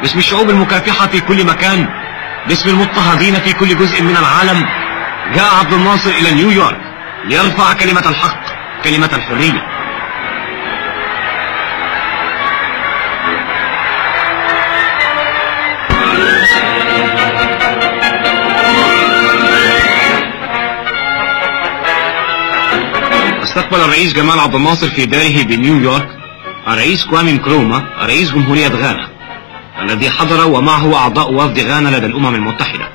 باسم الشعوب المكافحة في كل مكان، باسم المضطهدين في كل جزء من العالم، جاء عبد الناصر إلى نيويورك ليرفع كلمة الحق، كلمة الحرية. استقبل الرئيس جمال عبد الناصر في داره بنيويورك الرئيس كوامي نكروما رئيس جمهورية غانا، الذي حضر ومعه أعضاء وفد غانا لدى الأمم المتحدة.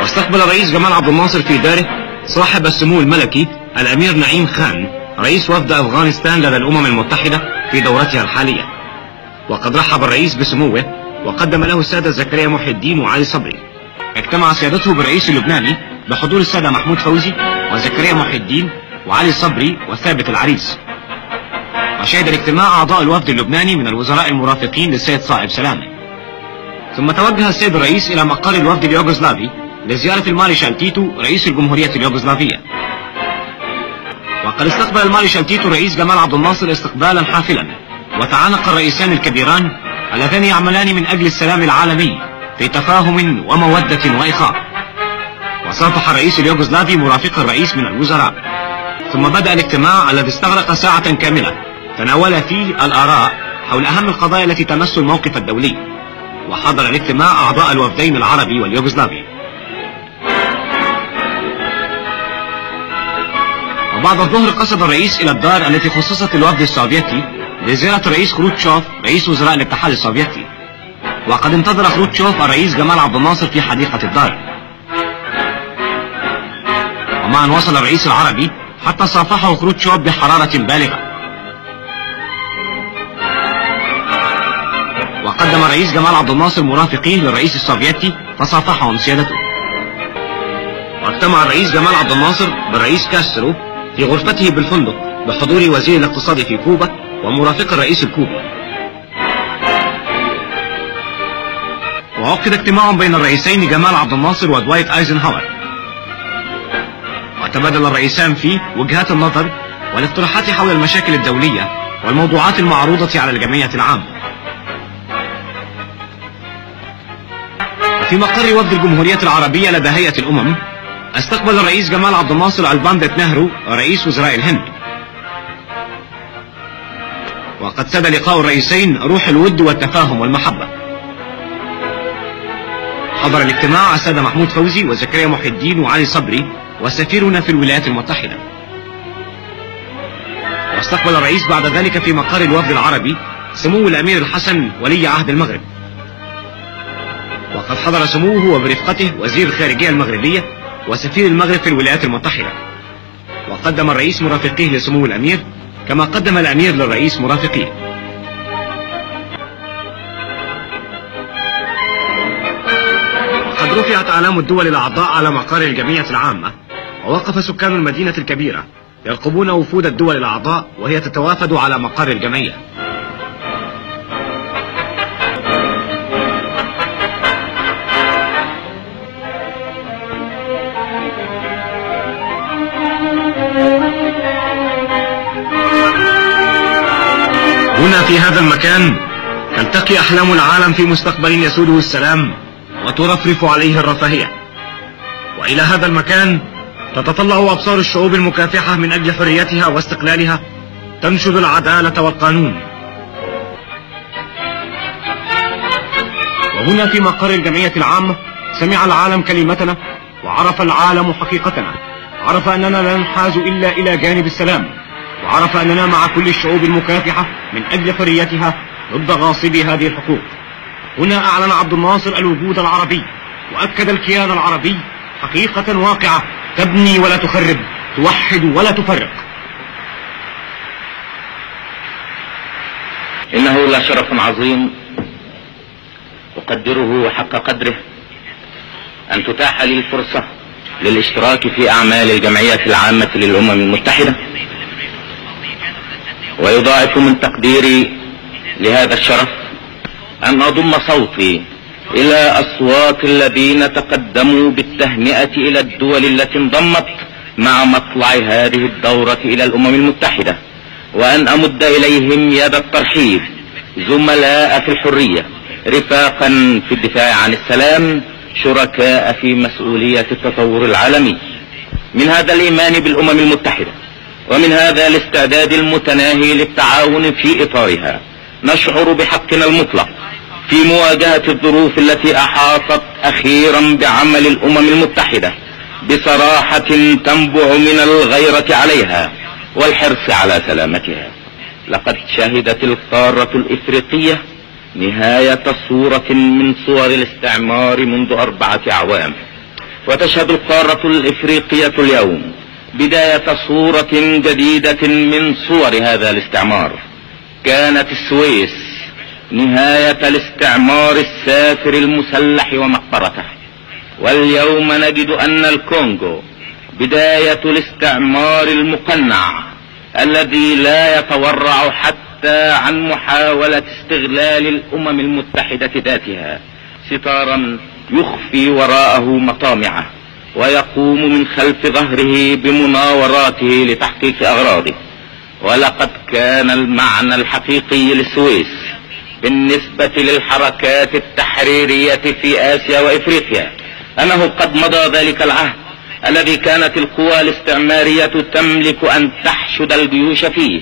واستقبل الرئيس جمال عبد الناصر في داره صاحب السمو الملكي الأمير نعيم خان رئيس وفد أفغانستان لدى الأمم المتحدة في دورتها الحالية. وقد رحب الرئيس بسموه وقدم له السادة زكريا محي الدين وعلي صبري. اجتمع سيادته بالرئيس اللبناني بحضور السادة محمود فوزي وزكريا محي الدين وعلي صبري وثابت العريس. وشهد الاجتماع أعضاء الوفد اللبناني من الوزراء المرافقين للسيد صائب سلامة. ثم توجه السيد الرئيس إلى مقر الوفد اليوغوسلافي لزيارة المارشال تيتو رئيس الجمهورية اليوغوسلافية. وقد استقبل المارشال تيتو رئيس جمال عبد الناصر استقبالا حافلا، وتعانق الرئيسان الكبيران اللذان يعملان من أجل السلام العالمي في تفاهم ومودة وإخاء. وصافح الرئيس اليوغوسلافي مرافق الرئيس من الوزراء. ثم بدأ الاجتماع الذي استغرق ساعة كاملة تناول فيه الآراء حول أهم القضايا التي تمس الموقف الدولي. وحضر الاجتماع أعضاء الوفدين العربي واليوغوسلافي. وبعد الظهر قصد الرئيس إلى الدار التي خصصت الوفد السوفيتي لزيارة الرئيس خروتشوف رئيس وزراء الاتحاد السوفيتي. وقد انتظر خروتشوف الرئيس جمال عبد الناصر في حديقة الدار. ومعا وصل الرئيس العربي حتى صافحه خروتشوف بحرارة بالغة. وقدم الرئيس جمال عبد الناصر مرافقيه للرئيس السوفيتي فصافحهم سيادته. واجتمع الرئيس جمال عبد الناصر بالرئيس كاسترو في غرفته بالفندق بحضور وزير الاقتصاد في كوبا ومرافق الرئيس الكوبي. وعقد اجتماع بين الرئيسين جمال عبد الناصر ودوايت ايزنهاور، وتبادل الرئيسان فيه وجهات النظر والاقتراحات حول المشاكل الدولية والموضوعات المعروضة على الجمعية العامة. في مقر وفد الجمهورية العربية لدى هيئة الأمم استقبل الرئيس جمال عبد الناصر الباندت نهرو رئيس وزراء الهند. وقد ساد لقاء الرئيسين روح الود والتفاهم والمحبة. حضر الاجتماع السادة محمود فوزي وزكريا محي الدين وعلي صبري وسفيرنا في الولايات المتحدة. واستقبل الرئيس بعد ذلك في مقر الوفد العربي سمو الأمير الحسن ولي عهد المغرب. وقد حضر سموه وبرفقته وزير الخارجية المغربية وسفير المغرب في الولايات المتحدة. وقدم الرئيس مرافقيه لسمو الأمير كما قدم الأمير للرئيس مرافقيه. وقد رفعت أعلام الدول الأعضاء على مقر الجمعية العامة، ووقف سكان المدينة الكبيرة يرقبون وفود الدول الأعضاء وهي تتوافد على مقر الجمعية. هنا في هذا المكان تلتقي أحلام العالم في مستقبل يسوده السلام وترفرف عليه الرفاهية. وإلى هذا المكان تتطلع أبصار الشعوب المكافحة من أجل حريتها واستقلالها، تنشد العدالة والقانون. وهنا في مقر الجمعية العامة سمع العالم كلمتنا وعرف العالم حقيقتنا، عرف أننا لا ننحاز إلا إلى جانب السلام، وعرف أننا مع كل الشعوب المكافحة من أجل حريتها ضد غاصبي هذه الحقوق. هنا أعلن عبد الناصر الوجود العربي وأكد الكيان العربي حقيقة واقعة تبني ولا تخرب، توحد ولا تفرق. إنه لشرف عظيم أقدره حق قدره أن تتاح لي الفرصة للاشتراك في أعمال الجمعية العامة للأمم المتحدة، ويضاعف من تقديري لهذا الشرف أن أضم صوتي إلى أصوات الذين تقدموا بالتهنئة إلى الدول التي انضمت مع مطلع هذه الدورة إلى الأمم المتحدة، وأن أمد إليهم يد الترحيب زملاء في الحرية رفاقا في الدفاع عن السلام، شركاء في مسؤولية التطور العالمي. من هذا الإيمان بالأمم المتحدة ومن هذا الاستعداد المتناهي للتعاون في إطارها نشعر بحقنا المطلق في مواجهة الظروف التي أحاطت أخيرا بعمل الأمم المتحدة بصراحة تنبع من الغيرة عليها والحرص على سلامتها. لقد شهدت القارة الإفريقية نهاية صورة من صور الاستعمار منذ 4 أعوام، وتشهد القارة الإفريقية اليوم بداية صورة جديدة من صور هذا الاستعمار. كانت السويس نهاية الاستعمار السافر المسلح ومقبرته، واليوم نجد أن الكونغو بداية الاستعمار المقنع الذي لا يتورع حتى عن محاولة استغلال الأمم المتحدة ذاتها ستارا يخفي وراءه مطامعه ويقوم من خلف ظهره بمناوراته لتحقيق أغراضه. ولقد كان المعنى الحقيقي للسويس بالنسبة للحركات التحريرية في آسيا وإفريقيا أنه قد مضى ذلك العهد الذي كانت القوى الاستعمارية تملك أن تحشد الجيوش فيه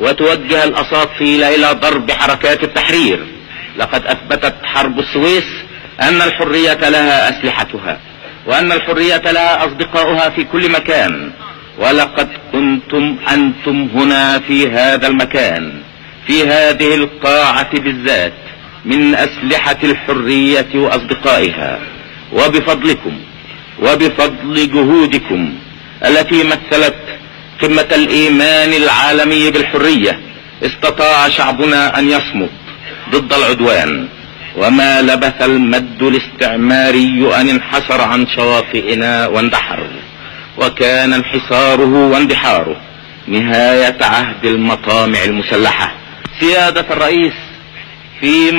وتوجه الأساطيل إلى ضرب حركات التحرير. لقد أثبتت حرب السويس أن الحرية لها أسلحتها وأن الحرية لها أصدقاؤها في كل مكان، ولقد كنتم أنتم هنا في هذا المكان في هذه القاعة بالذات من أسلحة الحرية وأصدقائها، وبفضلكم وبفضل جهودكم التي مثلت قمة الإيمان العالمي بالحرية استطاع شعبنا أن يصمد ضد العدوان، وما لبث المد الاستعماري أن انحسر عن شواطئنا واندحر، وكان انحساره واندحاره نهاية عهد المطامع المسلحة. سيادة الرئيس، في